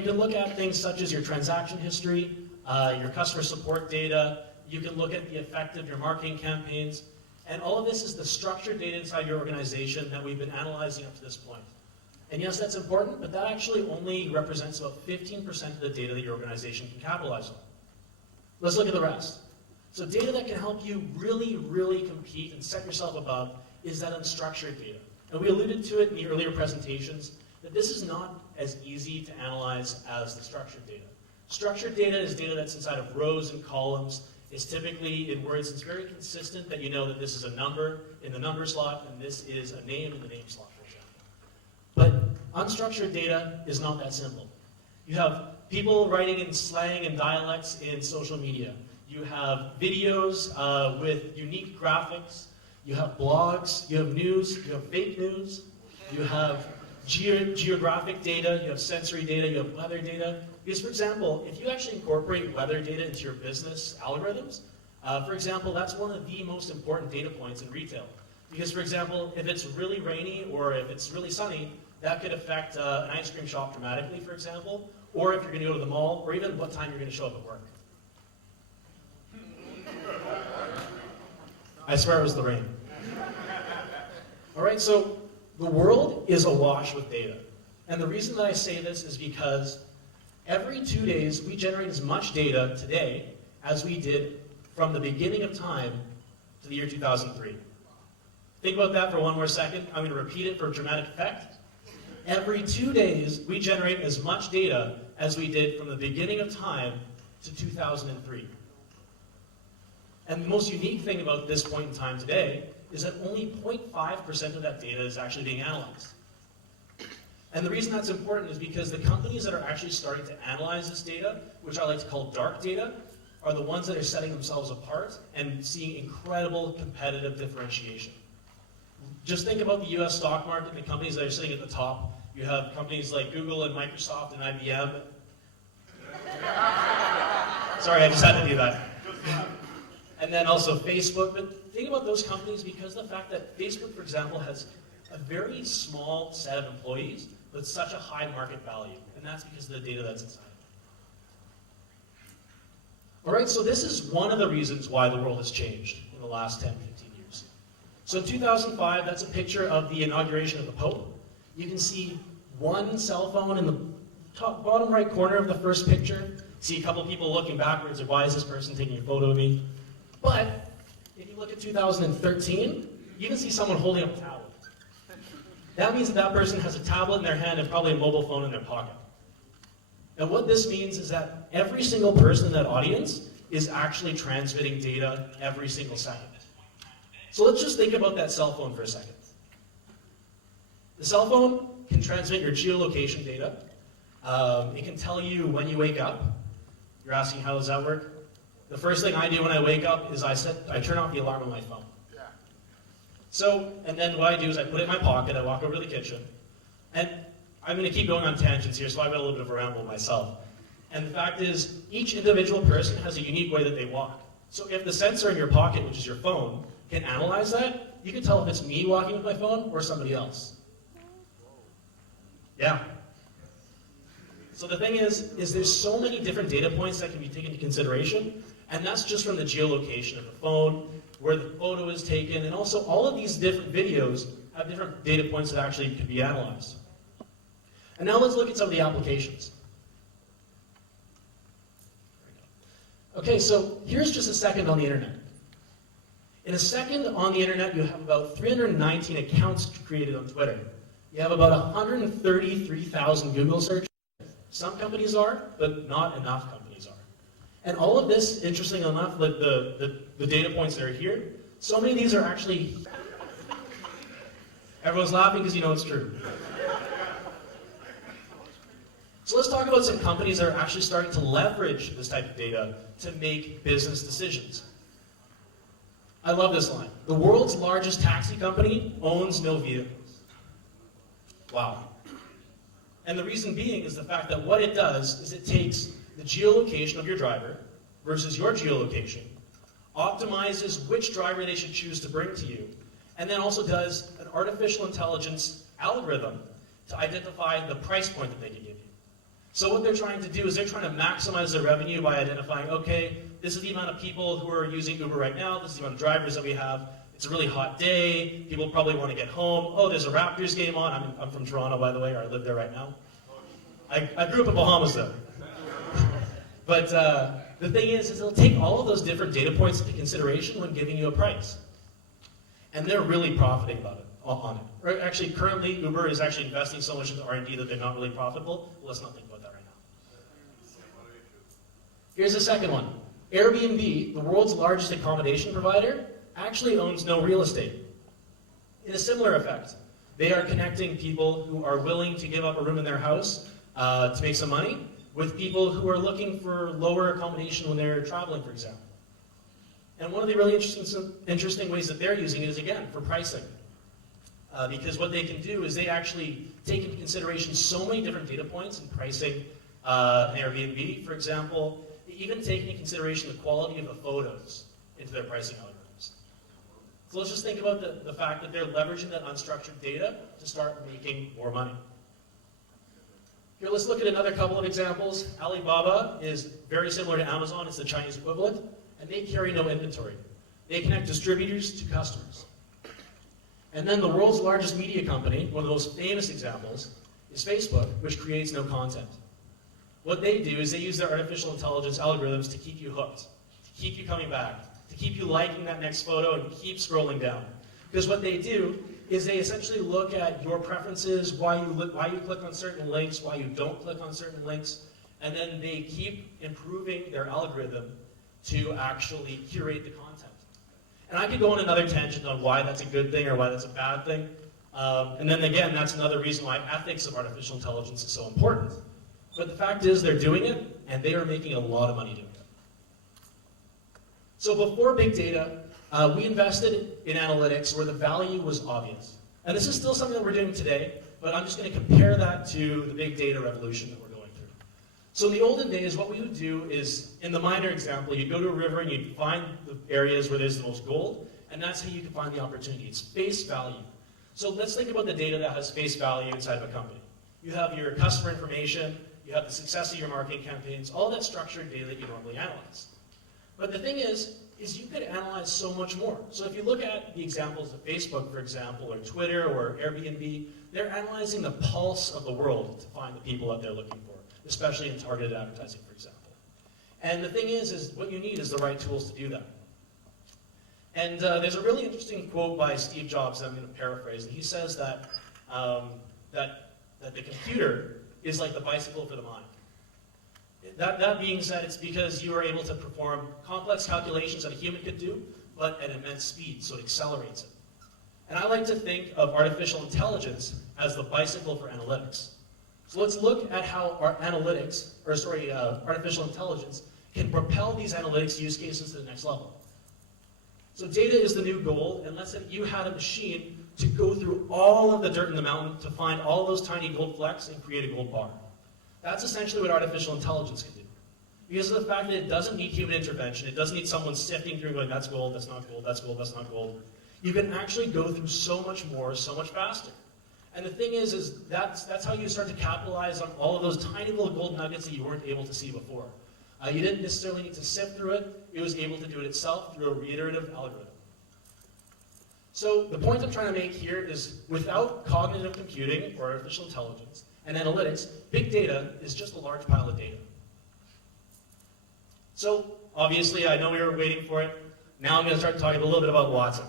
You can look at things such as your transaction history, your customer support data. You can look at the effect of your marketing campaigns. And all of this is the structured data inside your organization that we've been analyzing up to this point. And yes, that's important, but that actually only represents about 15% of the data that your organization can capitalize on. Let's look at the rest. So data that can help you really, really compete and set yourself above is that unstructured data. And we alluded to it in the earlier presentations, that this is not as easy to analyze as the structured data. Structured data is data that's inside of rows and columns. It's typically in words. It's very consistent that you know that this is a number in the number slot and this is a name in the name slot, for example. But unstructured data is not that simple. You have people writing in slang and dialects in social media. You have videos with unique graphics. You have blogs. You have news. You have fake news. You have geographic data. You have sensory data. You have weather data. Because, for example, if you actually incorporate weather data into your business algorithms, for example, that's one of the most important data points in retail. Because, for example, if it's really rainy or if it's really sunny, that could affect an ice cream shop dramatically, for example, or if you're going to go to the mall, or even what time you're going to show up at work. I swear it was the rain. All right, so the world is awash with data. And the reason that I say this is because every 2 days we generate as much data today as we did from the beginning of time to the year 2003. Think about that for one more second. I'm going to repeat it for dramatic effect. Every 2 days we generate as much data as we did from the beginning of time to 2003. And the most unique thing about this point in time today is that only 0.5% of that data is actually being analyzed. And the reason that's important is because the companies that are actually starting to analyze this data, which I like to call dark data, are the ones that are setting themselves apart and seeing incredible competitive differentiation. Just think about the US stock market, the companies that are sitting at the top. You have companies like Google and Microsoft and IBM. Sorry, I just had to do that. And then also Facebook. But think about those companies because of the fact that Facebook, for example, has a very small set of employees, but such a high market value. And that's because of the data that's inside. All right, so this is one of the reasons why the world has changed in the last 10, 15 years. So in 2005, that's a picture of the inauguration of the Pope. You can see one cell phone in the top, bottom right corner of the first picture. See a couple people looking backwards, like, why is this person taking a photo of me? But if you look at 2013, you can see someone holding up a tablet. That means that that person has a tablet in their hand and probably a mobile phone in their pocket. And what this means is that every single person in that audience is actually transmitting data every single second. So let's just think about that cell phone for a second. The cell phone can transmit your geolocation data. It can tell you when you wake up. You're asking, how does that work? The first thing I do when I wake up is I turn off the alarm on my phone. Yeah. So, and then what I do is I put it in my pocket, I walk over to the kitchen, and I'm going to keep going on tangents here, so I've got a little bit of a ramble myself. And the fact is, each individual person has a unique way that they walk. So if the sensor in your pocket, which is your phone, can analyze that, you can tell if it's me walking with my phone or somebody else. Yeah. So the thing is there's so many different data points that can be taken into consideration, and that's just from the geolocation of the phone, where the photo is taken, and also all of these different videos have different data points that actually could be analyzed. And now let's look at some of the applications. Okay, so here's just a second on the internet. In a second on the internet, you have about 319 accounts created on Twitter. You have about 133,000 Google searches. Some companies are, but not enough companies are. And all of this, interestingly enough, like the data points that are here, so many of these are actually, everyone's laughing because you know it's true. So let's talk about some companies that are actually starting to leverage this type of data to make business decisions. I love this line. The world's largest taxi company owns no vehicles. Wow. And the reason being is the fact that what it does is it takes the geolocation of your driver versus your geolocation, optimizes which driver they should choose to bring to you, and then also does an artificial intelligence algorithm to identify the price point that they can give you. So what they're trying to do is they're trying to maximize their revenue by identifying, okay, this is the amount of people who are using Uber right now, this is the amount of drivers that we have, it's a really hot day, people probably want to get home, oh, there's a Raptors game on, I'm from Toronto, by the way, or I live there right now. I grew up in Bahamas, though. But the thing is they'll take all of those different data points into consideration when giving you a price. And they're really profiting about it, on it. Or actually, currently, Uber is actually investing so much into R&D that they're not really profitable. Let's not think about that right now. Here's the second one. Airbnb, the world's largest accommodation provider, actually owns no real estate. In a similar effect, they are connecting people who are willing to give up a room in their house to make some money with people who are looking for lower accommodation when they're traveling, for example. And one of the really interesting ways that they're using it is, again, for pricing. Because what they can do is they actually take into consideration so many different data points in pricing an Airbnb, for example, even taking into consideration the quality of the photos into their pricing algorithms. So let's just think about the fact that they're leveraging that unstructured data to start making more money. Here, let's look at another couple of examples. Alibaba is very similar to Amazon. It's the Chinese equivalent, and they carry no inventory. They connect distributors to customers. And then the world's largest media company, one of the most famous examples, is Facebook, which creates no content. What they do is they use their artificial intelligence algorithms to keep you hooked, to keep you coming back, to keep you liking that next photo and keep scrolling down. Because what they do is they essentially look at your preferences, why you click on certain links, why you don't click on certain links, and then they keep improving their algorithm to actually curate the content. And I could go on another tangent on why that's a good thing or why that's a bad thing. And then again, that's another reason why ethics of artificial intelligence is so important. But the fact is they're doing it, and they are making a lot of money doing it. So before big data, we invested in analytics where the value was obvious. And this is still something that we're doing today, but I'm just going to compare that to the big data revolution that we're going through. So in the olden days, what we would do is, in the miner example, you'd go to a river and you'd find the areas where there's the most gold, and that's how you can find the opportunity. It's face value. So let's think about the data that has face value inside of a company. You have your customer information, you have the success of your marketing campaigns, all that structured data that you normally analyze. But the thing is you could analyze so much more. So if you look at the examples of Facebook, for example, or Twitter, or Airbnb, they're analyzing the pulse of the world to find the people that they're looking for, especially in targeted advertising, for example. And the thing is what you need is the right tools to do that. And there's a really interesting quote by Steve Jobs that I'm going to paraphrase, and he says that, that the computer is like the bicycle for the mind. That being said, it's because you are able to perform complex calculations that a human could do, but at immense speed, so it accelerates it. And I like to think of artificial intelligence as the bicycle for analytics. So let's look at how our artificial intelligence can propel these analytics use cases to the next level. So data is the new gold, and let's say you had a machine to go through all of the dirt in the mountain to find all those tiny gold flecks and create a gold bar. That's essentially what artificial intelligence can do. Because of the fact that it doesn't need human intervention, it doesn't need someone sifting through and going, that's gold, that's not gold, that's gold, that's not gold. You can actually go through so much more, so much faster. And the thing is that's how you start to capitalize on all of those tiny little gold nuggets that you weren't able to see before. You didn't necessarily need to sift through it. It was able to do it itself through a reiterative algorithm. So the point I'm trying to make here is without cognitive computing or artificial intelligence and analytics, big data is just a large pile of data. So obviously, I know we were waiting for it. Now I'm going to start talking a little bit about Watson.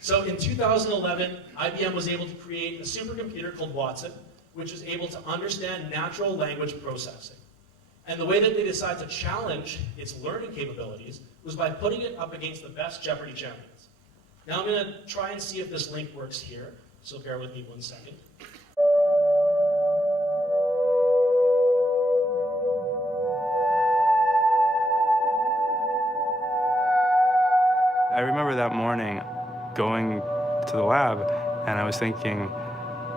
So in 2011, IBM was able to create a supercomputer called Watson, which is able to understand natural language processing. And the way that they decided to challenge its learning capabilities was by putting it up against the best Jeopardy champions. Now I'm going to try and see if this link works here, so bear with me 1 second. I remember that morning going to the lab, and I was thinking,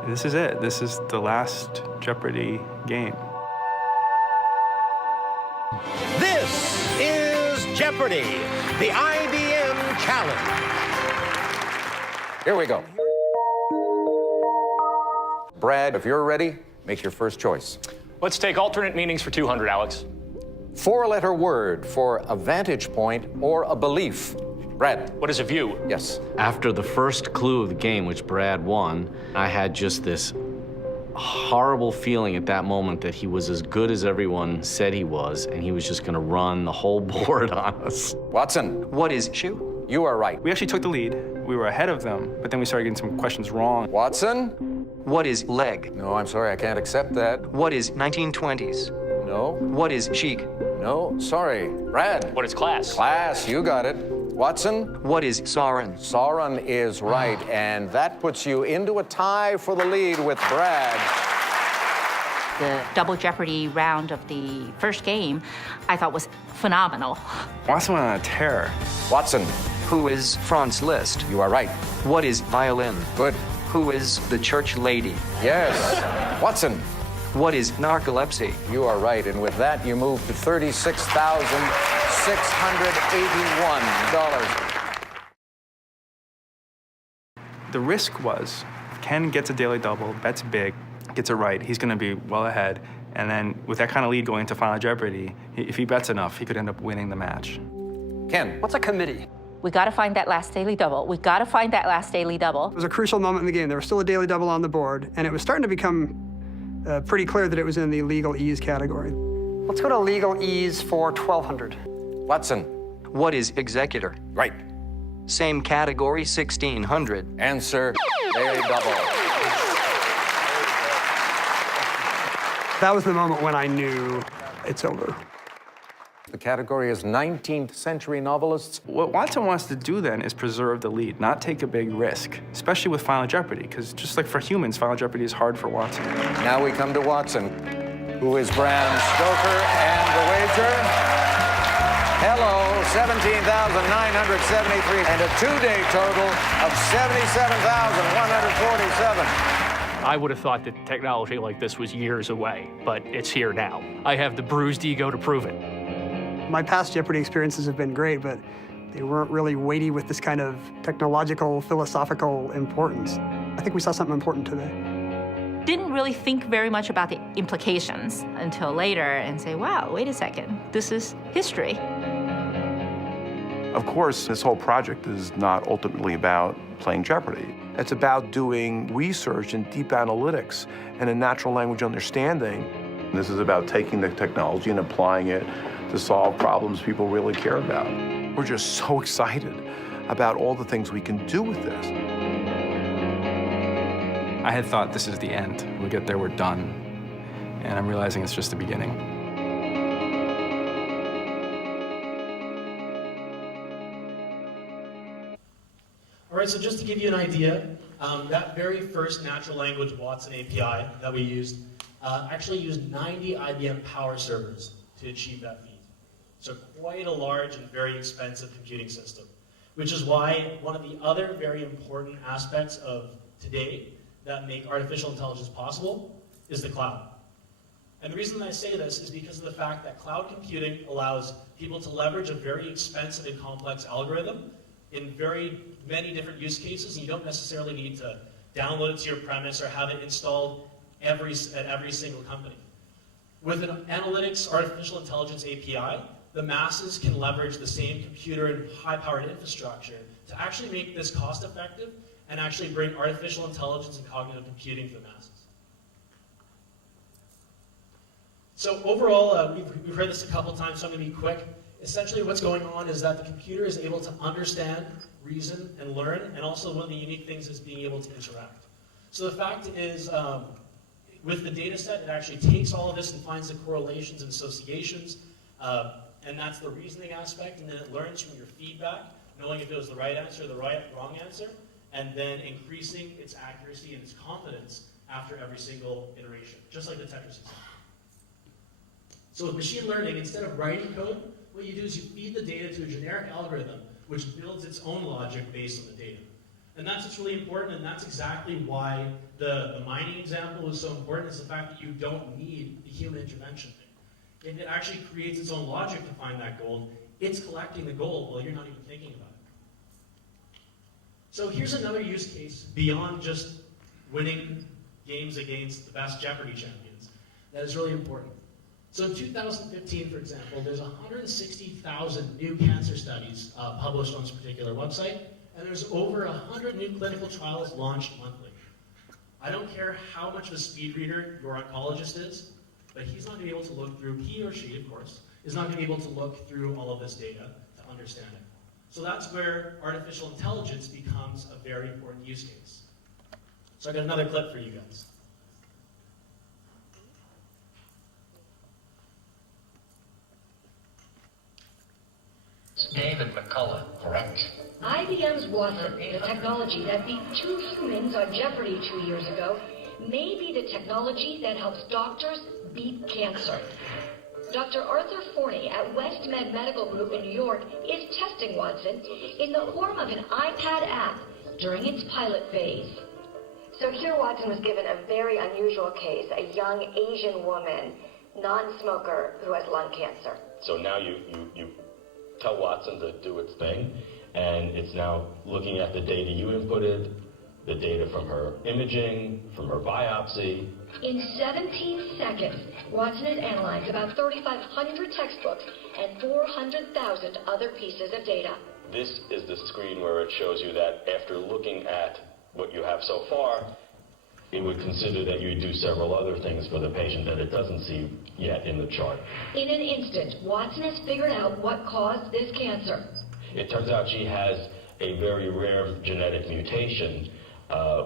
this is it. This is the last Jeopardy game. This is Jeopardy, the IBM Challenge. Here we go. Brad, if you're ready, make your first choice. Let's take alternate meanings for 200, Alex. Four-letter word for a vantage point or a belief. Brad. What is a view? Yes. After the first clue of the game, which Brad won, I had just this horrible feeling at that moment that he was as good as everyone said he was, and he was just going to run the whole board on us. Watson. What is shoe? You are right. We actually took the lead. We were ahead of them, but then we started getting some questions wrong. Watson. What is leg? No, I'm sorry, I can't accept that. What is 1920s? No. What is chic? No, sorry. Brad. What is class? Class, you got it. Watson. What is Sauron? Sauron is right, and that puts you into a tie for the lead with Brad. The Double Jeopardy round of the first game, I thought was phenomenal. Watson went on a tear. Watson. Who is Franz Liszt? You are right. What is violin? Good. Who is the church lady? Yes. Watson. What is narcolepsy? You are right, and with that, you move to $36,681. The risk was, if Ken gets a daily double, bets big, gets it right, he's going to be well ahead. And then with that kind of lead going into Final Jeopardy, if he bets enough, he could end up winning the match. Ken. What's a committee? We got to find that last daily double. We got to find that last daily double. It was a crucial moment in the game. There was still a daily double on the board, and it was starting to become pretty clear that it was in the legal ease category. Let's go to legal ease for 1,200. Watson. What is executor? Right. Same category, 1,600. Answer, daily double. That was the moment when I knew it's over. The category is 19th century novelists. What Watson wants to do then is preserve the lead, not take a big risk, especially with Final Jeopardy, because just like for humans, Final Jeopardy is hard for Watson. Now we come to Watson, who is Bram Stoker, and the wager. Hello, 17,973, and a two-day total of 77,147. I would have thought that technology like this was years away, but it's here now. I have the bruised ego to prove it. My past Jeopardy experiences have been great, but they weren't really weighty with this kind of technological, philosophical importance. I think we saw something important today. Didn't really think very much about the implications until later and say, wow, wait a second, this is history. Of course, this whole project is not ultimately about playing Jeopardy. It's about doing research and deep analytics and a natural language understanding. This is about taking the technology and applying it to solve problems people really care about. We're just so excited about all the things we can do with this. I had thought this is the end. We get there, we're done. And I'm realizing it's just the beginning. All right, so just to give you an idea, that very first natural language Watson API that we used actually used 90 IBM Power servers to achieve that feat. So quite a large and very expensive computing system, which is why one of the other very important aspects of today that make artificial intelligence possible is the cloud. And the reason that I say this is because of the fact that cloud computing allows people to leverage a very expensive and complex algorithm in very many different use cases, and you don't necessarily need to download it to your premise or have it installed at every single company. With an analytics artificial intelligence API, the masses can leverage the same computer and high-powered infrastructure to actually make this cost-effective and actually bring artificial intelligence and cognitive computing to the masses. So overall, we've heard this a couple times, so I'm going to be quick. Essentially what's going on is that the computer is able to understand, reason, and learn, and also one of the unique things is being able to interact. So the fact is, with the data set, it actually takes all of this and finds the correlations and associations, and that's the reasoning aspect, and then it learns from your feedback, knowing if it was the right answer or the wrong answer, and then increasing its accuracy and its confidence after every single iteration, just like the Tetris example. So with machine learning, instead of writing code, what you do is you feed the data to a generic algorithm which builds its own logic based on the data. And that's what's really important, and that's exactly why the mining example is so important, is the fact that you don't need the human intervention thing. If it actually creates its own logic to find that gold, it's collecting the gold while you're not even thinking about it. So here's another use case beyond just winning games against the best Jeopardy champions. that is really important. So in 2015, for example, there's 160,000 new cancer studies published on this particular website, and there's over 100 new clinical trials launched monthly. I don't care how much of a speed reader your oncologist is, but he's not going to be able to look through, he or she, of course, is not going to be able to look through all of this data to understand it. So that's where artificial intelligence becomes a very important use case. So I got another clip for you guys. David McCullough, correct? IBM's Watson, the technology that beat 2 humans on Jeopardy 2 years ago, may be the technology that helps doctors beat cancer. Dr. Arthur Forney at WestMed Medical Group in New York is testing Watson in the form of an iPad app during its pilot phase. So here Watson was given a very unusual case, a young Asian woman, non-smoker, who has lung cancer. So now you tell Watson to do its thing, and it's now looking at the data you inputted, the data from her imaging, from her biopsy. In 17 seconds, Watson has analyzed about 3,500 textbooks and 400,000 other pieces of data. This is the screen where it shows you that after looking at what you have so far, it would consider that you do several other things for the patient that it doesn't see yet in the chart. In an instant, Watson has figured out what caused this cancer. It turns out she has a very rare genetic mutation,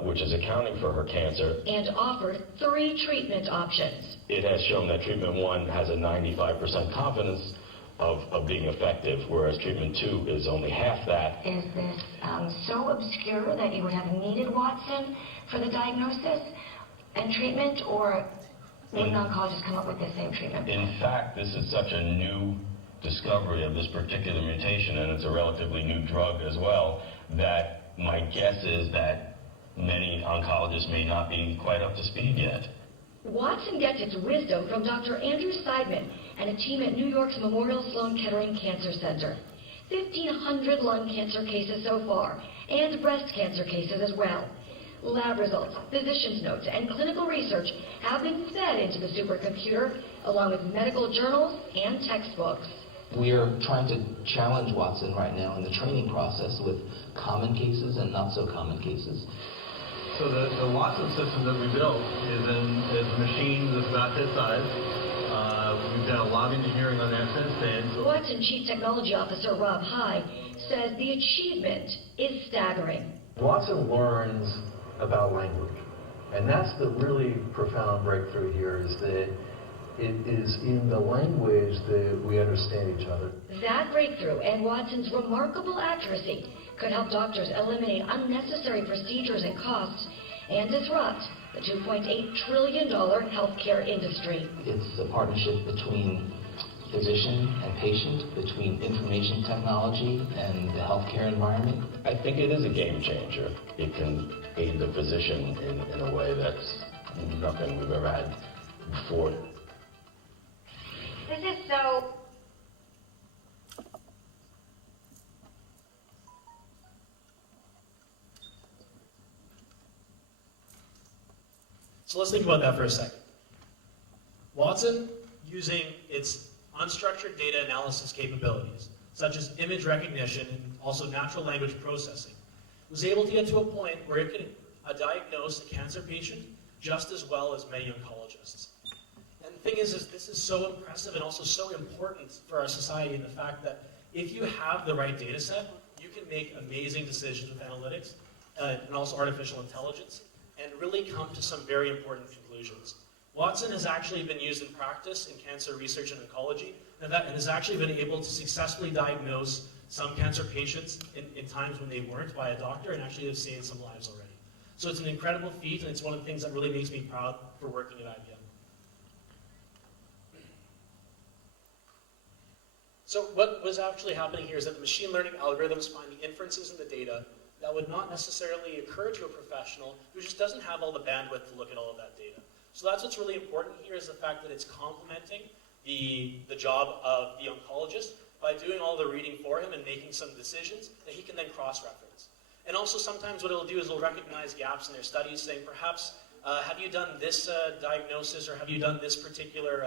which is accounting for her cancer. And offered 3 treatment options. It has shown that treatment 1 has a 95% confidence of being effective, whereas treatment 2 is only half that. Is this so obscure that you would have needed Watson for the diagnosis and treatment, or would an oncologist come up with the same treatment? In fact, this is such a new discovery of this particular mutation, and it's a relatively new drug as well, that my guess is that many oncologists may not be quite up to speed yet. Watson gets its wisdom from Dr. Andrew Seidman and a team at New York's Memorial Sloan Kettering Cancer Center. 1,500 lung cancer cases so far, and breast cancer cases as well. Lab results, physician's notes, and clinical research have been fed into the supercomputer, along with medical journals and textbooks. We are trying to challenge Watson right now in the training process with common cases and not so common cases. So the Watson system that we built is a machine that's about this size. We've done a lot of engineering on that since then. Watson Chief Technology Officer Rob High says the achievement is staggering. Watson learns about language, and that's the really profound breakthrough here, is that it is in the language that we understand each other. That breakthrough and Watson's remarkable accuracy could help doctors eliminate unnecessary procedures and costs and disrupt the $2.8 trillion healthcare industry. It's a partnership between physician and patient, between information technology and the healthcare environment. I think it is a game changer. It can aid the physician in a way that's nothing we've ever had before. This is so... So let's think about that for a second. Watson, using its unstructured data analysis capabilities, such as image recognition and also natural language processing, was able to get to a point where it could diagnose a cancer patient just as well as many oncologists. And the thing is this is so impressive and also so important for our society in the fact that if you have the right data set, you can make amazing decisions with analytics and also artificial intelligence and really come to some very important conclusions. Watson has actually been used in practice in cancer research and oncology, and has actually been able to successfully diagnose some cancer patients in times when they weren't by a doctor, and actually have saved some lives already. So it's an incredible feat, and it's one of the things that really makes me proud for working at IBM. So what was actually happening here is that the machine learning algorithms find the inferences in the data that would not necessarily occur to a professional who just doesn't have all the bandwidth to look at all of that data. So that's what's really important here, is the fact that it's complementing the job of the oncologist by doing all the reading for him and making some decisions that he can then cross-reference. And also sometimes what it'll do is it'll recognize gaps in their studies, saying perhaps have you done this diagnosis, or have you done this particular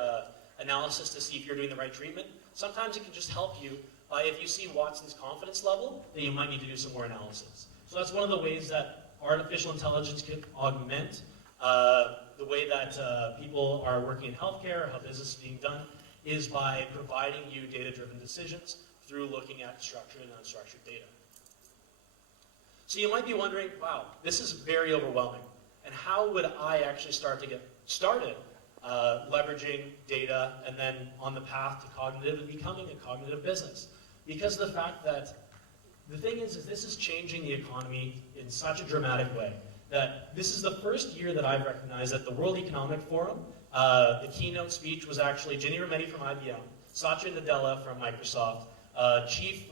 analysis to see if you're doing the right treatment? Sometimes it can just help you if you see Watson's confidence level, then you might need to do some more analysis. So that's one of the ways that artificial intelligence can augment the way that people are working in healthcare, how business is being done, is by providing you data-driven decisions through looking at structured and unstructured data. So you might be wondering, wow, this is very overwhelming. And how would I actually start to get started leveraging data and then on the path to cognitive and becoming a cognitive business? Because of the fact that the thing is this is changing the economy in such a dramatic way that this is the first year that I've recognized that the World Economic Forum, the keynote speech was actually Ginny Rometty from IBM, Satya Nadella from Microsoft, a chief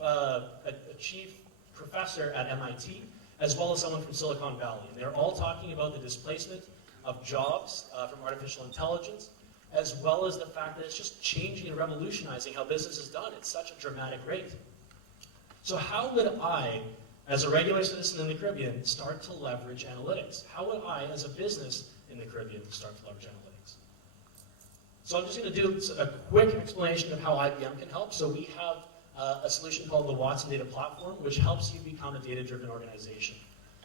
professor at MIT, as well as someone from Silicon Valley. And they're all talking about the displacement of jobs from artificial intelligence, as well as the fact that it's just changing and revolutionizing how business is done at such a dramatic rate. So how would I, as a regular citizen in the Caribbean, start to leverage analytics? How would I, as a business in the Caribbean, start to leverage analytics? So I'm just going to do a quick explanation of how IBM can help. So we have a solution called the Watson Data Platform, which helps you become a data-driven organization.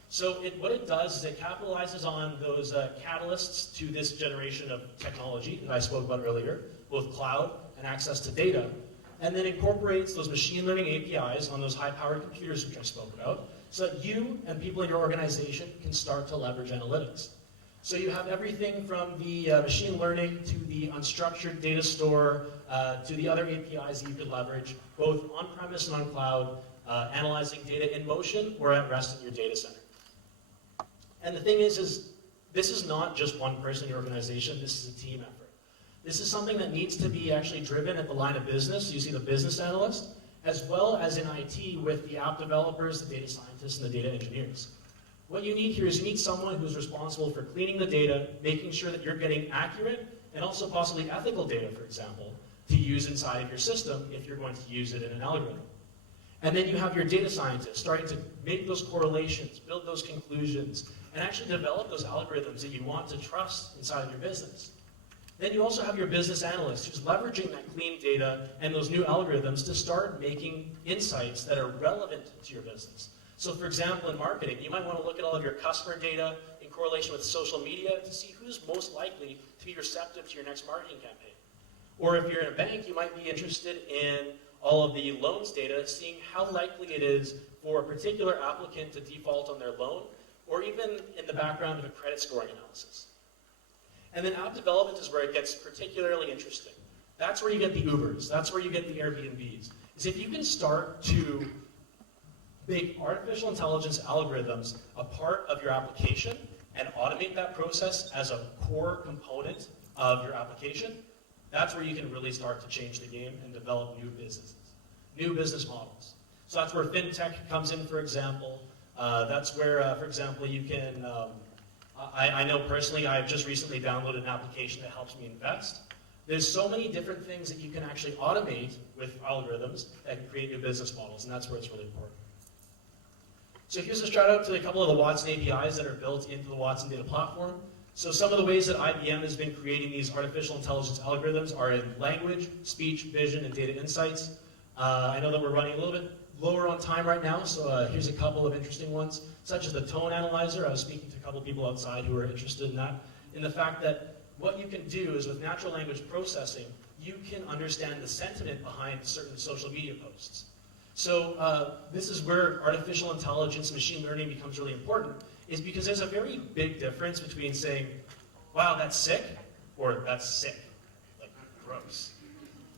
So what it does is it capitalizes on those catalysts to this generation of technology that I spoke about earlier, both cloud and access to data, and then incorporates those machine learning APIs on those high-powered computers which I spoke about, so that you and people in your organization can start to leverage analytics. So you have everything from the machine learning to the unstructured data store to the other APIs that you could leverage, both on-premise and on cloud, analyzing data in motion or at rest in your data center. And the thing is this is not just one person in your organization, this is a team effort. This is something that needs to be actually driven at the line of business. You see the business analyst, as well as in IT with the app developers, the data scientists, and the data engineers. What you need here is you need someone who's responsible for cleaning the data, making sure that you're getting accurate and also possibly ethical data, for example, to use inside of your system if you're going to use it in an algorithm. And then you have your data scientists starting to make those correlations, build those conclusions, and actually develop those algorithms that you want to trust inside of your business. Then you also have your business analyst who's leveraging that clean data and those new algorithms to start making insights that are relevant to your business. So for example, in marketing, you might want to look at all of your customer data in correlation with social media to see who's most likely to be receptive to your next marketing campaign. Or if you're in a bank, you might be interested in all of the loans data, seeing how likely it is for a particular applicant to default on their loan, or even in the background of a credit scoring analysis. And then app development is where it gets particularly interesting. That's where you get the Ubers, that's where you get the Airbnbs. Is if you can start to make artificial intelligence algorithms a part of your application and automate that process as a core component of your application, that's where you can really start to change the game and develop new businesses, new business models. So that's where fintech comes in, for example. That's where, for example, you can, I know personally, I've just recently downloaded an application that helps me invest. There's so many different things that you can actually automate with algorithms that can create new business models, and that's where it's really important. So here's a shout out to a couple of the Watson APIs that are built into the Watson Data Platform. So some of the ways that IBM has been creating these artificial intelligence algorithms are in language, speech, vision, and data insights. I know that we're running a little bit lower on time right now, so here's a couple of interesting ones, such as the tone analyzer. I was speaking to a couple of people outside who are interested in that, in the fact that what you can do is with natural language processing, you can understand the sentiment behind certain social media posts. So this is where artificial intelligence, machine learning becomes really important, is because there's a very big difference between saying, wow, that's sick, or that's sick, like gross.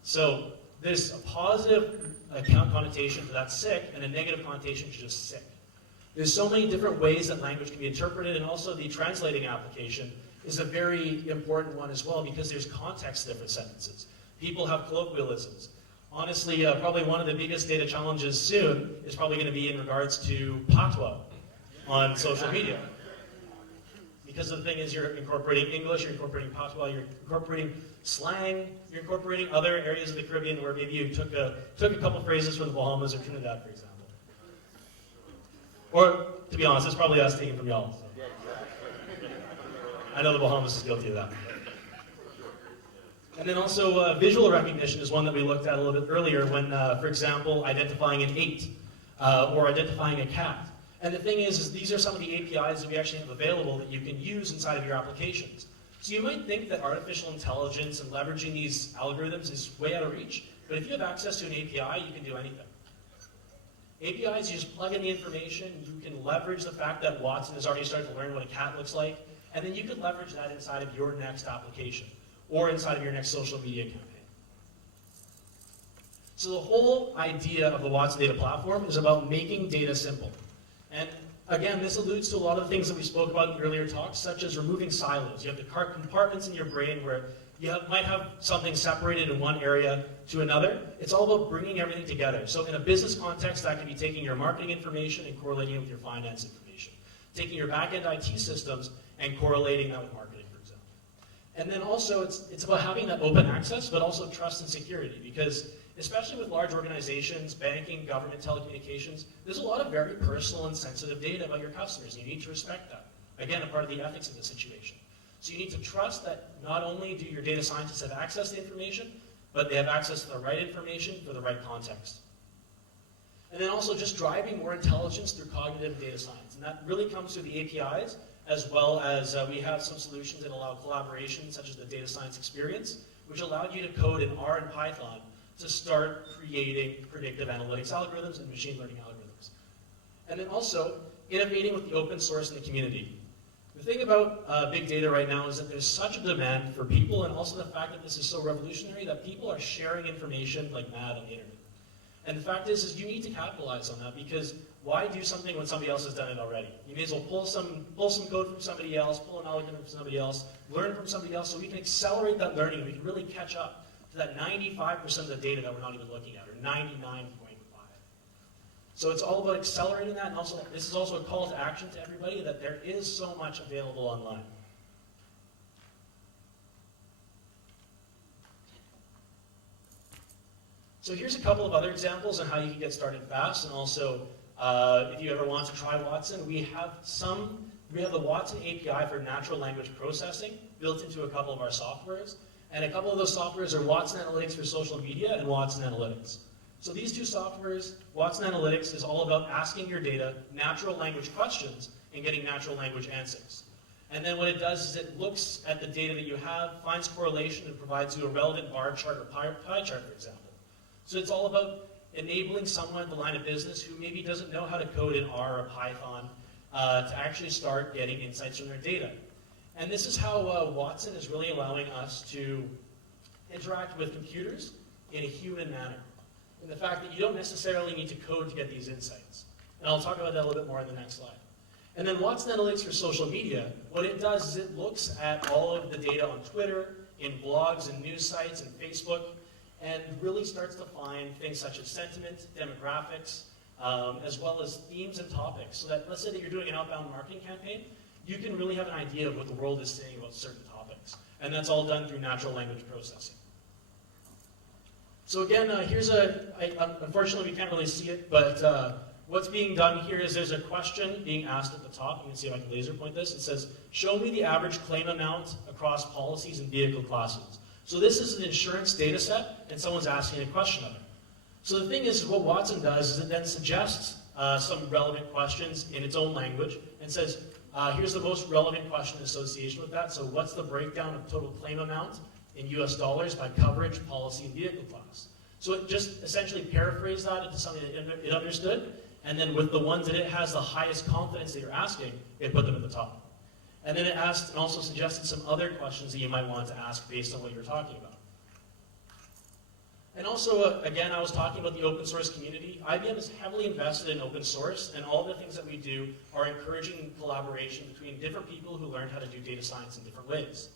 So there's a positive connotation to that's sick and a negative connotation to just sick. There's so many different ways that language can be interpreted, and also the translating application is a very important one as well, because there's context to different sentences. People have colloquialisms. Honestly, probably one of the biggest data challenges soon is probably going to be in regards to patois on social media. Because the thing is, you're incorporating English, you're incorporating patois, you're incorporating slang, you're incorporating other areas of the Caribbean where maybe you took a couple phrases from the Bahamas or Trinidad, for example. Or, to be honest, it's probably us taking from y'all. So. I know the Bahamas is guilty of that. And then also visual recognition is one that we looked at a little bit earlier when, for example, identifying an 8 or identifying a cat. And the thing is these are some of the APIs that we actually have available that you can use inside of your applications. So you might think that artificial intelligence and leveraging these algorithms is way out of reach, but if you have access to an API, you can do anything. APIs, you just plug in the information, you can leverage the fact that Watson has already started to learn what a cat looks like, and then you can leverage that inside of your next application or inside of your next social media campaign. So the whole idea of the Watson Data Platform is about making data simple. And again, this alludes to a lot of the things that we spoke about in the earlier talks, such as removing silos. You have the compartments in your brain where you might have something separated in one area to another. It's all about bringing everything together. So in a business context, that can be taking your marketing information and correlating it with your finance information. Taking your back-end IT systems and correlating that with marketing, for example. And then also, it's about having that open access, but also trust and security, because especially with large organizations, banking, government, telecommunications, there's a lot of very personal and sensitive data about your customers. You need to respect that. Again, a part of the ethics of the situation. So you need to trust that not only do your data scientists have access to the information, but they have access to the right information for the right context. And then also just driving more intelligence through cognitive data science. And that really comes through the APIs, as well as we have some solutions that allow collaboration, such as the data science experience, which allowed you to code in R and Python to start creating predictive analytics algorithms and machine learning algorithms. And then also innovating with the open source in the community. The thing about big data right now is that there's such a demand for people, and also the fact that this is so revolutionary that people are sharing information like mad on the internet. And the fact is you need to capitalize on that, because why do something when somebody else has done it already? You may as well pull some code from somebody else, pull an algorithm from somebody else, learn from somebody else, so we can accelerate that learning, and we can really catch up to that 95% of the data that we're not even looking at, or 99.5%. So it's all about accelerating that, and also this is also a call to action to everybody that there is so much available online. So here's a couple of other examples on how you can get started fast, and also if you ever want to try Watson, we have the Watson API for natural language processing built into a couple of our softwares, and a couple of those softwares are Watson Analytics for social media and Watson Analytics. So these two softwares, Watson Analytics is all about asking your data natural language questions and getting natural language answers. And then what it does is it looks at the data that you have, finds correlation, and provides you a relevant bar chart or pie chart, for example. So it's all about enabling someone in the line of business who maybe doesn't know how to code in R or Python to actually start getting insights from their data. And this is how Watson is really allowing us to interact with computers in a human manner. And the fact that you don't necessarily need to code to get these insights. And I'll talk about that a little bit more in the next slide. And then Watson Analytics for social media, what it does is it looks at all of the data on Twitter, in blogs and news sites and Facebook, and really starts to find things such as sentiment, demographics, as well as themes and topics. So that, let's say that you're doing an outbound marketing campaign, you can really have an idea of what the world is saying about certain topics. And that's all done through natural language processing. So again, unfortunately we can't really see it, but what's being done here is there's a question being asked at the top. You can see if I can laser point this. It says, show me the average claim amount across policies and vehicle classes. So this is an insurance data set, and someone's asking a question of it. So the thing is, what Watson does is it then suggests some relevant questions in its own language, and says, here's the most relevant question in association with that. So what's the breakdown of total claim amount in US dollars by coverage, policy, and vehicle class? So it just essentially paraphrased that into something that it understood, and then with the ones that it has the highest confidence that you're asking, it put them at the top. And then it asked and also suggested some other questions that you might want to ask based on what you're talking about. And also, again, I was talking about the open source community. IBM is heavily invested in open source, and all the things that we do are encouraging collaboration between different people who learn how to do data science in different ways.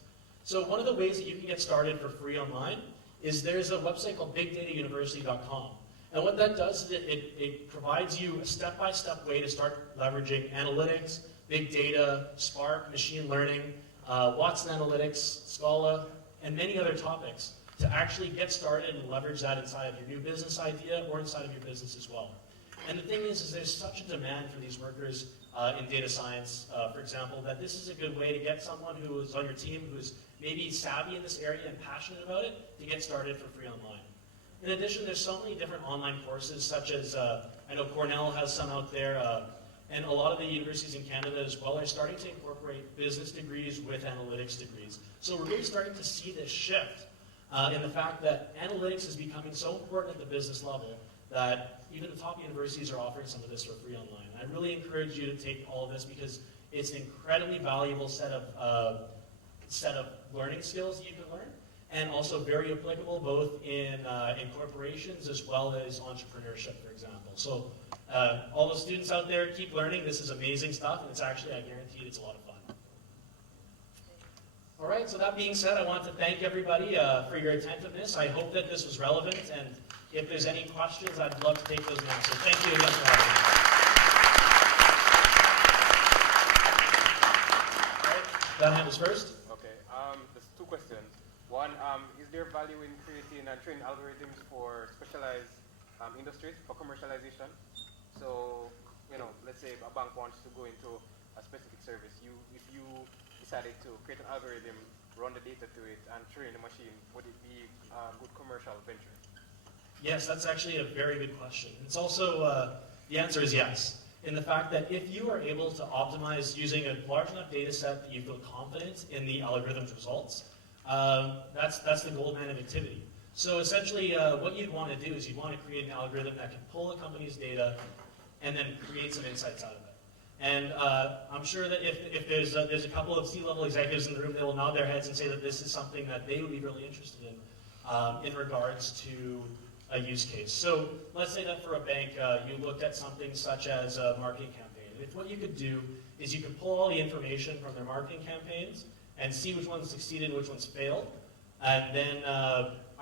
So one of the ways that you can get started for free online is there's a website called bigdatauniversity.com. And what that does is it provides you a step-by-step way to start leveraging analytics, big data, Spark, machine learning, Watson Analytics, Scala, and many other topics to actually get started and leverage that inside of your new business idea or inside of your business as well. And the thing is there's such a demand for these workers in data science, for example, that this is a good way to get someone who is on your team who's maybe savvy in this area and passionate about it to get started for free online. In addition, there's so many different online courses, such as, I know Cornell has some out there, and a lot of the universities in Canada as well are starting to incorporate business degrees with analytics degrees. So we're really starting to see this shift in the fact that analytics is becoming so important at the business level that even the top universities are offering some of this for free online. I really encourage you to take all of this because it's an incredibly valuable set of learning skills that you can learn, and also very applicable both in corporations as well as entrepreneurship, for example. So all the students out there, keep learning. This is amazing stuff, and it's actually, I guarantee it's a lot of fun. All right, so that being said, I want to thank everybody for your attentiveness. I hope that this was relevant, and if there's any questions, I'd love to take those now. So thank you again for having me. All right, that hand is first. Okay, there's two questions. One, is there value in creating and training algorithms for specialized industries for commercialization? So, let's say a bank wants to go into a specific service. If you decided to create an algorithm, run the data to it, and train the machine, would it be a good commercial venture? Yes, that's actually a very good question. It's also, the answer is yes. In the fact that if you are able to optimize using a large enough data set that you feel confident in the algorithm's results, that's the gold man of activity. So essentially, what you'd want to do is you'd want to create an algorithm that can pull a company's data and then create some insights out of it. And I'm sure that if there's a couple of C-level executives in the room, they will nod their heads and say that this is something that they would be really interested in regards to a use case. So let's say that for a bank, you looked at something such as a marketing campaign. If what you could do is you could pull all the information from their marketing campaigns and see which ones succeeded and which ones failed, and then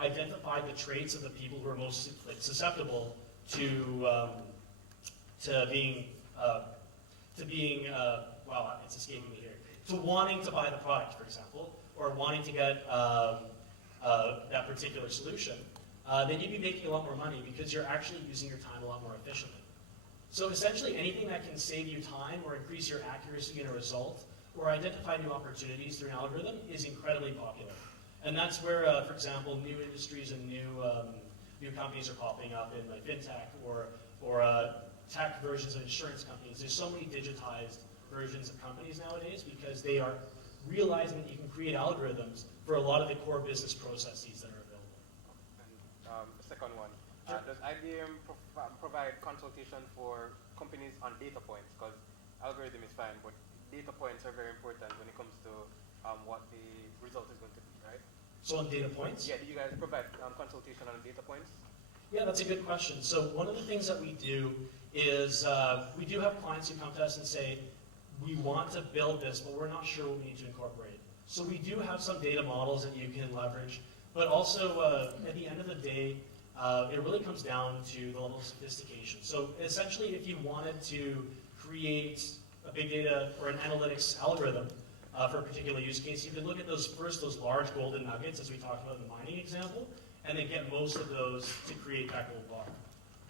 identify the traits of the people who are most susceptible to being wow, it's escaping me here, to wanting to buy the product, for example, or wanting to get that particular solution, then you'd be making a lot more money because you're actually using your time a lot more efficiently. So essentially anything that can save you time or increase your accuracy in a result or identify new opportunities through an algorithm is incredibly popular. And that's where, for example, new industries and new companies are popping up in like fintech or tech versions of insurance companies. There's so many digitized versions of companies nowadays because they are realizing that you can create algorithms for a lot of the core business processes that are available. And the second one, does IBM provide consultation for companies on data points? Because algorithm is fine, but data points are very important when it comes to what the result is going to be, right? So on data points? Yeah, do you guys provide consultation on data points? Yeah, that's a good question. So one of the things that we do is we do have clients who come to us and say, we want to build this, but we're not sure what we need to incorporate. So we do have some data models that you can leverage, but also at the end of the day, it really comes down to the level of sophistication. So essentially, if you wanted to create a big data or an analytics algorithm for a particular use case, you could look at those large golden nuggets, as we talked about in the mining example, and then get most of those to create that gold bar.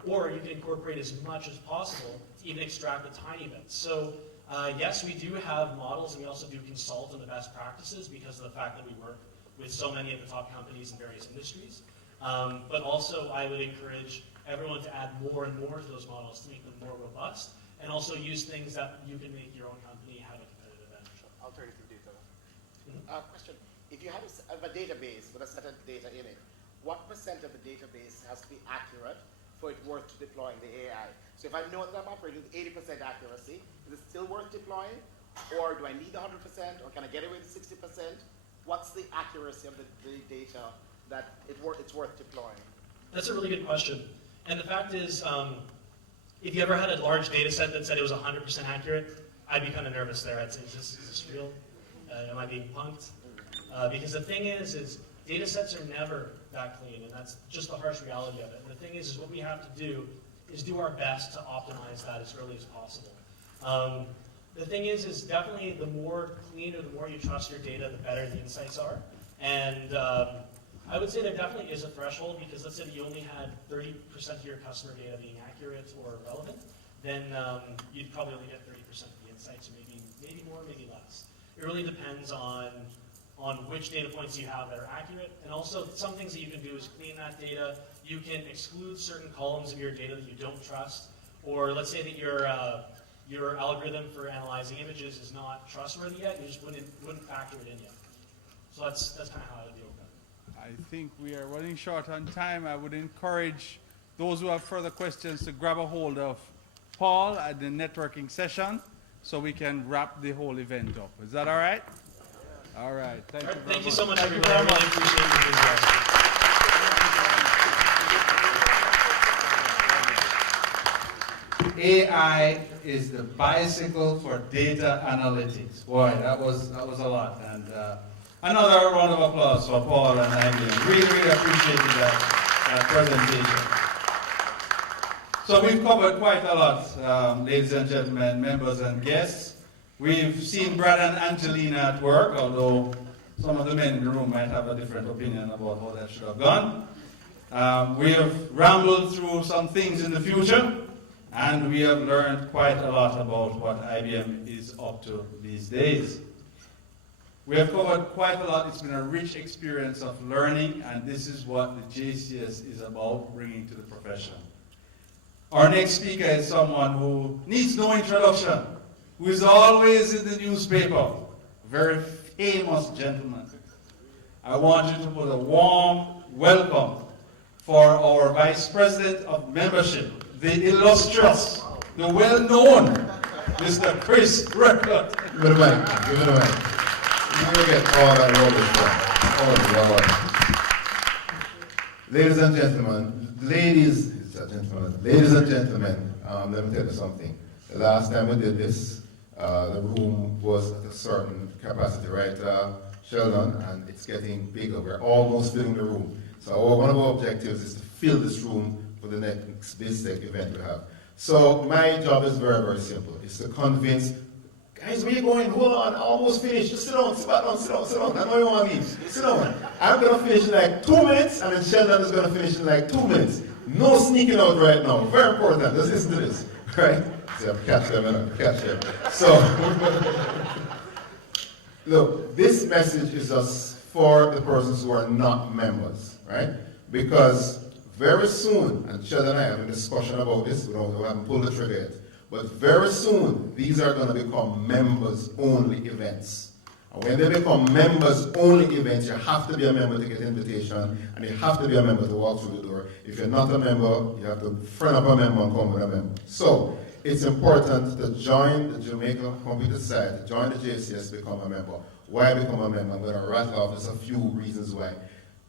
Or you can incorporate as much as possible to even extract the tiny bits. So yes, we do have models, and we also do consult on the best practices because of the fact that we work with so many of the top companies in various industries. But also, I would encourage everyone to add more and more to those models to make them more robust, and also use things that you can make your own company have a competitive advantage. Alternative data. Question. If you have a database with a set of data in it, what % of the database has to be accurate for it worth deploying the AI? So if I know that I'm operating with 80% accuracy, is it still worth deploying? Or do I need 100%? Or can I get away with 60%? What's the accuracy of the data that it's worth deploying? That's a really good question. And the fact is, if you ever had a large data set that said it was 100% accurate, I'd be kind of nervous there. I'd say, is this real? Am I being punked? Because the thing is data sets are never that clean, and that's just the harsh reality of it. And the thing is what we have to do is do our best to optimize that as early as possible. The thing is definitely the more clean or the more you trust your data, the better the insights are. And I would say there definitely is a threshold, because let's say that you only had 30% of your customer data being accurate or relevant, then you'd probably only get 30% of the insights, or maybe more, maybe less. It really depends on which data points you have that are accurate, and also some things that you can do is clean that data. You can exclude certain columns of your data that you don't trust, or let's say that your algorithm for analyzing images is not trustworthy yet, you just wouldn't factor it in yet. So that's kind of how I deal with that. I think we are running short on time. I would encourage those who have further questions to grab a hold of Paul at the networking session so we can wrap the whole event up. Is that all right? All right. Thank you very much. Thank you so much, everybody. I really appreciate you being here. AI is the bicycle for data analytics. Boy, that was a lot. And another round of applause for Paul and IBM. Really appreciated that presentation. So we've covered quite a lot, ladies and gentlemen, members and guests. We've seen Brad and Angelina at work, although some of the men in the room might have a different opinion about how that should have gone. We have rambled through some things in the future, and we have learned quite a lot about what IBM is up to these days. We have covered quite a lot. It's been a rich experience of learning, and this is what the JCS is about, bringing to the profession. Our next speaker is someone who needs no introduction, who is always in the newspaper, a very famous gentleman. I want you to put a warm welcome for our Vice President of Membership, the illustrious, the well-known, Mr. Chris Record. Give it away, give it away. You're going to get all that rubbish from. Oh, Lord. Ladies and gentlemen, ladies and gentlemen, let me tell you something. The last time we did this, the room was at a certain capacity, right, Sheldon? And it's getting bigger. We're almost filling the room. So one of our objectives is to fill this room for the next BizTech event we have. So my job is very simple. It's to convince, guys, where you going? Hold on, almost finished. Just sit down, sit down. I know you want to leave. Sit down. I'm going to finish in like 2 minutes, and then Sheldon is going to finish in like 2 minutes. No sneaking out right now. Very important. Let's listen to this. Right? So catch them, catch them. So, look, this message is just for the persons who are not members, right? Because very soon, and Sheldon and I have a discussion about this, we haven't pulled the trigger yet, but very soon, these are going to become members-only events. And when they become members-only events, you have to be a member to get an invitation, and you have to be a member to walk through the door. If you're not a member, you have to friend up a member and come with a member. So, it's important to join the Jamaica Computer Society, join the JCS, become a member. Why become a member? I'm going to rattle off just a few reasons why.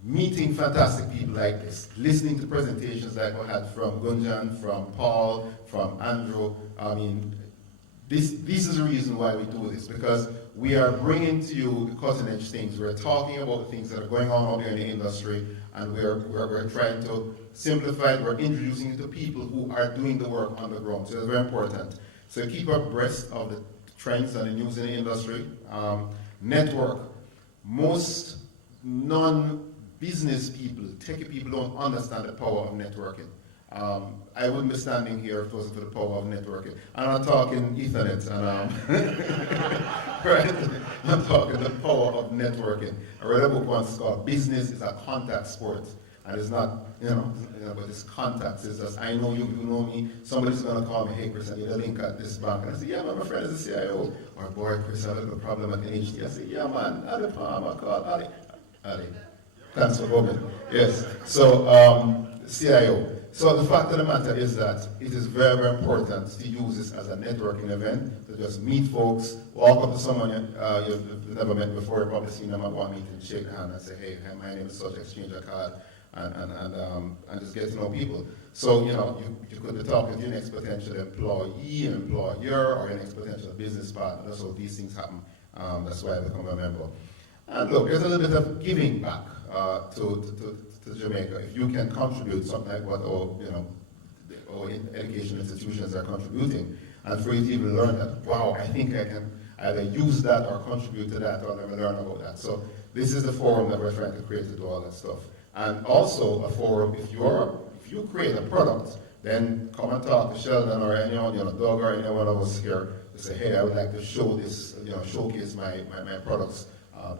Meeting fantastic people like this, listening to presentations like we had from Gunjan, from Paul, from Andrew. I mean, this is the reason why we do this, because we are bringing to you the cutting-edge things. We're talking about the things that are going on out there in the industry, and we're trying to simplify it. We're introducing it to people who are doing the work on the ground. So it's very important. So keep abreast of the trends and the news in the industry. Network. Most non-business people, techie people don't understand the power of networking. I wouldn't be standing here if it wasn't for the power of networking. I'm not talking Ethernet, right? I'm talking the power of networking. I read a book once called "Business is a Contact Sport," and it's not, but it's contacts. It's just, I know you, you know me. Somebody's gonna call me, hey Chris, I need a link at this bank, and I say, yeah, man, my friend is the CIO. Or boy, Chris, I have a problem at NHT. I say, yeah, man, Ali Palmer, call Ali. Thanks for coming. Yes. So CIO. So the fact of the matter is that it is very important to use this as a networking event, to just meet folks, walk up to someone you've never met before, you've probably seen them at one meeting, shake their hand and say, hey, my name is such, exchange a card, and just get to know people. So, you could be talking to your next potential employee, employer, or your next potential business partner. That's how these things happen. That's why I become a member. And look, there's a little bit of giving back to Jamaica. If you can contribute something like what our education institutions are contributing, and for you to even learn that, wow, I think I can either use that or contribute to that, or let me learn about that. So this is the forum that we're trying to create to do all that stuff. And also a forum, if you create a product, then come and talk to Sheldon or anyone, Doug or anyone of us here to say, hey, I would like to show this, showcase my products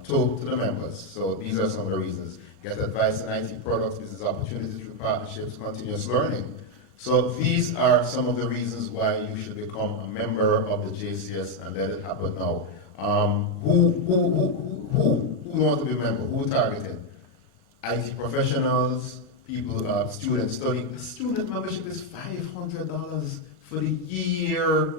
to the members. So these are some of the reasons. Get advice in IT products, business opportunities through partnerships, continuous learning. So these are some of the reasons why you should become a member of the JCS and let it happen now. Who wants to be a member? Who targeted? IT professionals, people, students studying. The student membership is $500 for the year,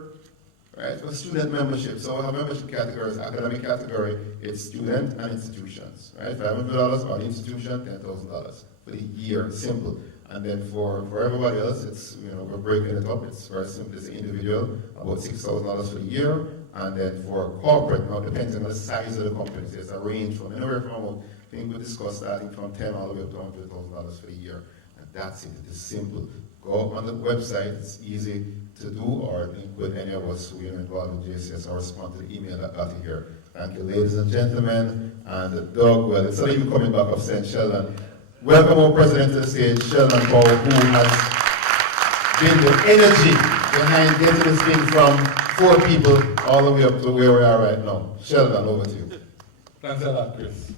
right? For student membership. So our membership categories, academic category, it's student and institutions, right? $500 for the institution, $10,000 for the year, simple. And then for everybody else, it's, we're breaking it up. It's very simple. It's individual, about $6,000 for the year. And then for corporate, now depends on the size of the company. So it's a range from anywhere from about, I think we discussed starting from $10 all the way up to $100,000 for the year. And that's it. It is simple. Go on the website. It's easy to do, or link with any of us who are involved with JCS or respond to the email that got you here. Thank you, ladies and gentlemen. And Doug, well, instead of you coming back up, St. Sheldon, welcome our president to the stage, Sheldon Powell, who has been the energy behind getting this thing from 4 people all the way up to where we are right now. Sheldon, over to you. Thanks a lot, Chris.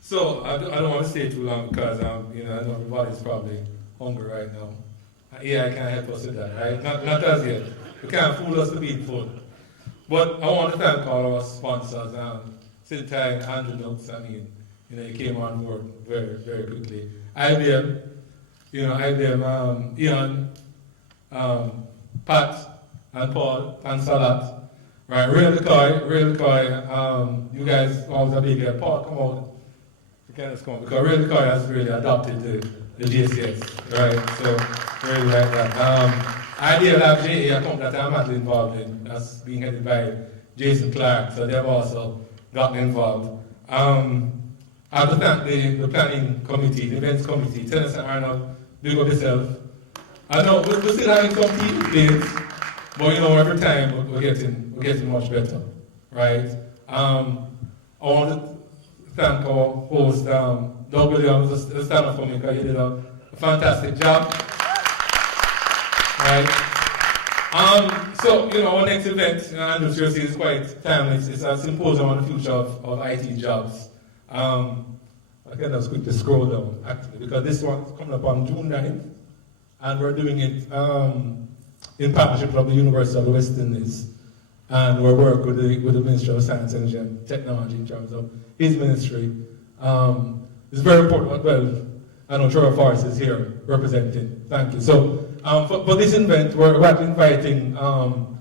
So I don't want to stay too long because I know everybody's probably hungry right now. AI can't help us with that, right? Not as yet. We can't fool us to eat food. But I want to thank all our sponsors. Sintai and Andrew Nooks, you came on board very, very quickly. IBM, Ian, Pat, and Paul, and Salat. Right, Real Decoy, you guys always a big help. Paul, come out. You can't just come out, because Real Decoy has really adopted the JCS, right? So, really like that. Idea Lab JA, a company that I'm actually involved in, that's being headed by Jason Clark, so they've also gotten involved. I have to thank the planning committee, the events committee, Tennis and Arnold, big up yourself. I know we're still having some team games, but every time we're getting much better, right? I want to thank our host, Doug Williams, the stand up for me, because he did a fantastic job, right? So, our next event, Andrew Jersey, is quite timely. It's a symposium on the future of IT jobs. I can just quickly scroll down, actually, because this one's coming up on June 9th, and we're doing it in partnership with the University of the West Indies, and we're working with the Ministry of Science, Energy, and Technology in terms of his ministry. It's very important. Well, I know Trevor Forrest is here representing. Thank you. So, for this event, we're actually inviting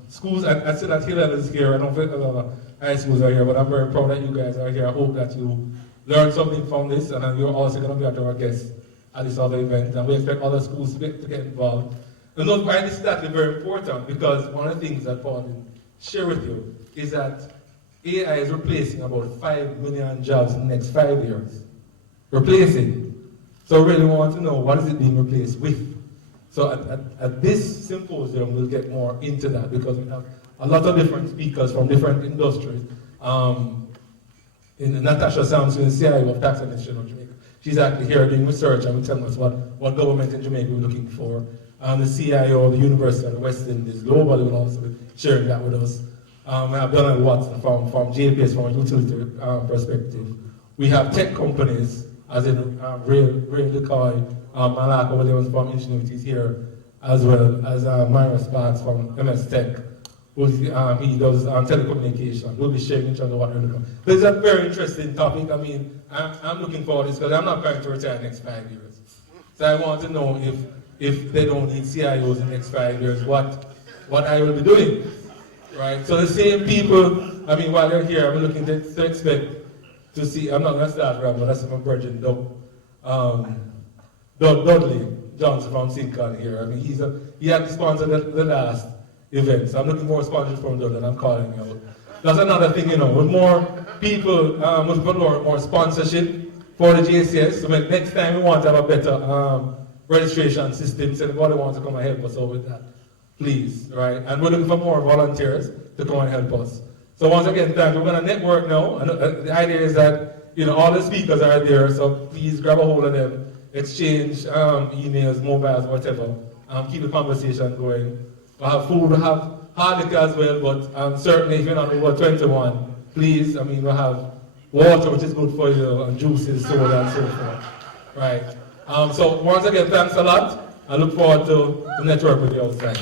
schools. I see that Hillel is here. I don't think a lot of high schools are here, but I'm very proud that you guys are here. I hope that you learn something from this, and you're also going to be our guests at this other event, and we expect other schools to get involved. And note why this is actually very important, because one of the things that Paul will share with you is that AI is replacing about 5 million jobs in the next 5 years. Replacing. So we really want to know, what is it being replaced with? So at this symposium, we'll get more into that, because we have a lot of different speakers from different industries. Natasha Sampson, the CIO of Tax Administration of Jamaica. She's actually here doing research and will tell us what government in Jamaica is looking for. The CIO of the University of the West Indies globally will also be sharing that with us. We have Donald Watson from JPS from a utility perspective. We have tech companies, as in Ray Decoy, Malak Williams from Ingenuity is here, as well as Myra Sparks from MS Tech. He does telecommunication. We'll be sharing each other what we're doing. This is a very interesting topic. I mean, I'm looking forward to this because I'm not going to retire in the next 5 years. So I want to know if they don't need CIOs in the next 5 years, what I will be doing, right? So the same people, I mean, while they're here, I'm looking to expect to see, I'm not going to start around, but that's my virgin Dudley Johnson from Syncon here. I mean, he had to sponsor the last event, so I'm looking for sponsors from Dudley, and I'm calling you out. That's another thing, with more people, with more sponsorship for the JCS. So next time we want to have a better registration system, so anybody wants to come and help us out with that, please, right? And we're looking for more volunteers to come and help us. So once again, thank you. We're going to network now. And the idea is that, you know, all the speakers are there, so please grab a hold of them, exchange emails, mobiles, whatever. Keep the conversation going. We'll have food, we'll have hard liquor as well, but certainly if you're not over 21, please, I mean, we'll have water, which is good for you, and juices, soda, and so forth. Right. So once again, thanks a lot. I look forward to the network with you outside.